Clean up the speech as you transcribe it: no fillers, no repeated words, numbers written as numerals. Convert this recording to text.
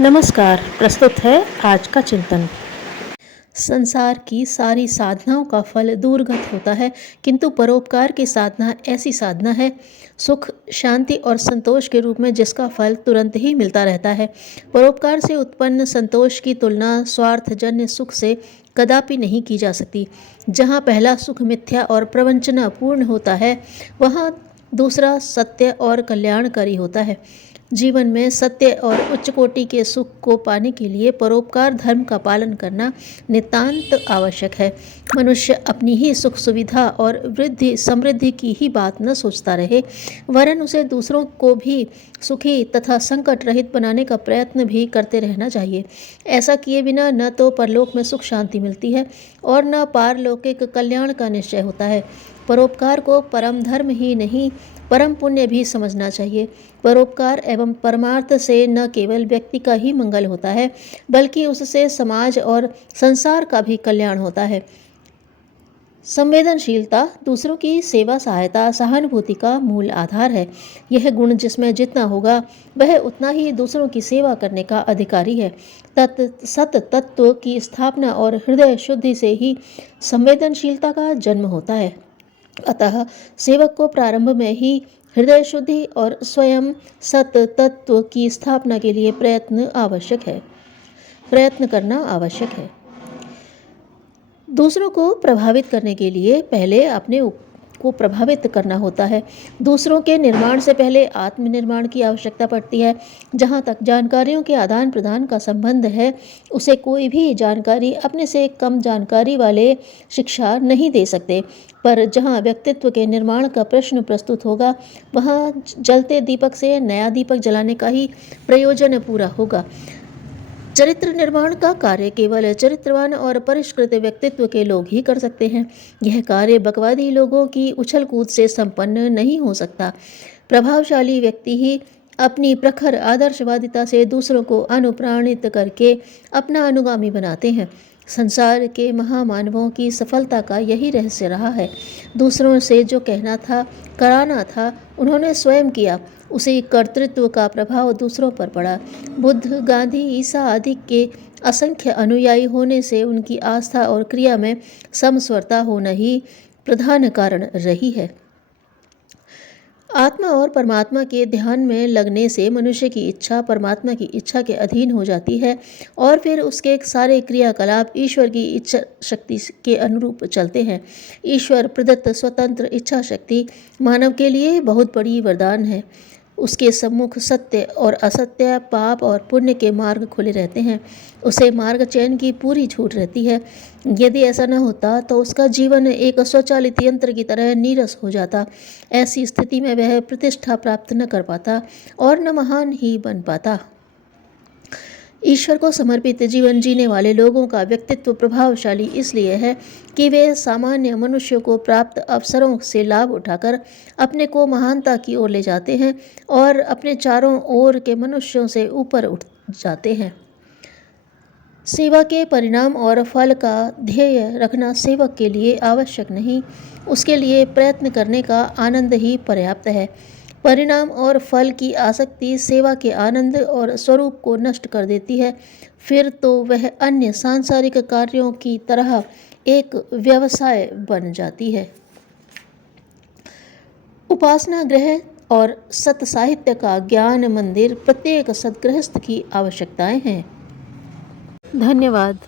नमस्कार। प्रस्तुत है आज का चिंतन। संसार की सारी साधनाओं का फल दूरगत होता है, किंतु परोपकार की साधना ऐसी साधना है सुख, शांति और संतोष के रूप में जिसका फल तुरंत ही मिलता रहता है। परोपकार से उत्पन्न संतोष की तुलना स्वार्थजन्य सुख से कदापि नहीं की जा सकती। जहाँ पहला सुख मिथ्या और प्रवंचनापूर्ण होता है, वहाँ दूसरा सत्य और कल्याणकारी होता है। जीवन में सत्य और उच्च कोटि के सुख को पाने के लिए परोपकार धर्म का पालन करना नितांत आवश्यक है। मनुष्य अपनी ही सुख सुविधा और वृद्धि समृद्धि की ही बात न सोचता रहे, वरन उसे दूसरों को भी सुखी तथा संकट रहित बनाने का प्रयत्न भी करते रहना चाहिए। ऐसा किए बिना न तो परलोक में सुख शांति मिलती है और न पारलौकिक कल्याण का निश्चय होता है। परोपकार को परम धर्म ही नहीं, परम पुण्य भी समझना चाहिए। परोपकार एवं परमार्थ से न केवल व्यक्ति का ही मंगल होता है, बल्कि उससे समाज और संसार का भी कल्याण होता है। संवेदनशीलता दूसरों की सेवा सहायता सहानुभूति का मूल आधार है। यह गुण जिसमें जितना होगा, वह उतना ही दूसरों की सेवा करने का अधिकारी है। सत तत्व की स्थापना और हृदय शुद्धि से ही संवेदनशीलता का जन्म होता है। अतः सेवक को प्रारंभ में ही हृदय शुद्धि और स्वयं सत तत्व की स्थापना के लिए प्रयत्न करना आवश्यक है। दूसरों को प्रभावित करने के लिए पहले अपने को प्रभावित करना होता है। दूसरों के निर्माण से पहले आत्मनिर्माण की आवश्यकता पड़ती है। जहाँ तक जानकारियों के आदान प्रदान का संबंध है, उसे कोई भी जानकारी अपने से कम जानकारी वाले शिक्षा नहीं दे सकते। पर जहाँ व्यक्तित्व के निर्माण का प्रश्न प्रस्तुत होगा, वहाँ जलते दीपक से नया दीपक जलाने का ही प्रयोजन पूरा होगा। चरित्र निर्माण का कार्य केवल चरित्रवान और परिष्कृत व्यक्तित्व के लोग ही कर सकते हैं। यह कार्य बकवादी लोगों की उछल कूद से संपन्न नहीं हो सकता। प्रभावशाली व्यक्ति ही अपनी प्रखर आदर्शवादिता से दूसरों को अनुप्राणित करके अपना अनुगामी बनाते हैं। संसार के महामानवों की सफलता का यही रहस्य रहा है। दूसरों से जो कहना था, कराना था, उन्होंने स्वयं किया। उसी कर्तृत्व का प्रभाव दूसरों पर पड़ा। बुद्ध, गांधी, ईसा आदि के असंख्य अनुयायी होने से उनकी आस्था और क्रिया में समस्वरता होना ही प्रधान कारण रही है। आत्मा और परमात्मा के ध्यान में लगने से मनुष्य की इच्छा परमात्मा की इच्छा के अधीन हो जाती है और फिर उसके सारे क्रियाकलाप ईश्वर की इच्छा शक्ति के अनुरूप चलते हैं। ईश्वर प्रदत्त स्वतंत्र इच्छा शक्ति मानव के लिए बहुत बड़ी वरदान है। उसके सम्मुख सत्य और असत्य, पाप और पुण्य के मार्ग खुले रहते हैं। उसे मार्ग चयन की पूरी छूट रहती है। यदि ऐसा न होता तो उसका जीवन एक स्वचालित यंत्र की तरह नीरस हो जाता। ऐसी स्थिति में वह प्रतिष्ठा प्राप्त न कर पाता और न महान ही बन पाता। ईश्वर को समर्पित जीवन जीने वाले लोगों का व्यक्तित्व प्रभावशाली इसलिए है कि वे सामान्य मनुष्यों को प्राप्त अवसरों से लाभ उठाकर अपने को महानता की ओर ले जाते हैं और अपने चारों ओर के मनुष्यों से ऊपर उठ जाते हैं। सेवा के परिणाम और फल का ध्येय रखना सेवक के लिए आवश्यक नहीं, उसके लिए प्रयत्न करने का आनंद ही पर्याप्त है। परिणाम और फल की आसक्ति सेवा के आनंद और स्वरूप को नष्ट कर देती है। फिर तो वह अन्य सांसारिक कार्यों की तरह एक व्यवसाय बन जाती है। उपासना गृह और सत साहित्य का ज्ञान मंदिर प्रत्येक सद्गृहस्थ की आवश्यकताएं हैं। धन्यवाद।